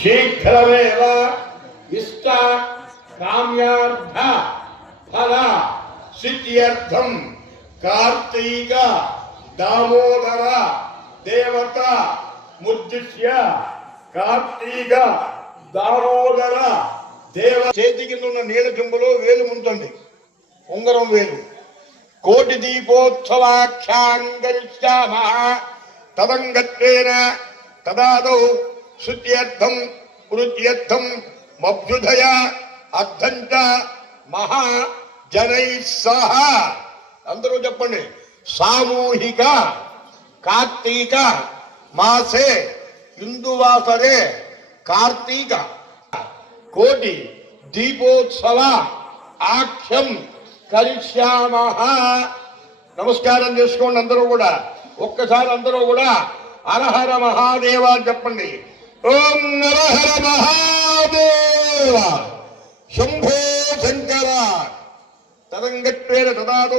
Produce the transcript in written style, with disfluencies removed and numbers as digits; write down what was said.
शीघ्रमेव इष्ट काम्यार्थ फल सिद्ध्यर्थम कार्तिक दामोदर देवता मुद्दिश्य कार्तिक दामोदर देव చేతి కింద ఉన్న నీళ్ళ చెంబులో వేలు ముంచండి ఉంగరం వేలు కోటి దీపోత్సవాఖ్యాంగరిష్యామ తదంగత్వేన తదాదౌ శుద్ధ్యర్థం వృద్ధ్యర్థం మభ్యుదయ అర్థంచ మహా జనై సహ అందరూ చెప్పండి సామూహిక కార్తీక మాసే ఇందువాసరే కార్తీక కోటి దీపోత్సవ ఆఖ్యం కరిష్యామః నమస్కారం చేసుకోండి అందరూ కూడా ఒక్కసారి అందరూ కూడా హరహర మహాదేవ చెప్పండి ఓం నరహర మహాదేవ శంభో శంకర తదంగత్వేన తదాదో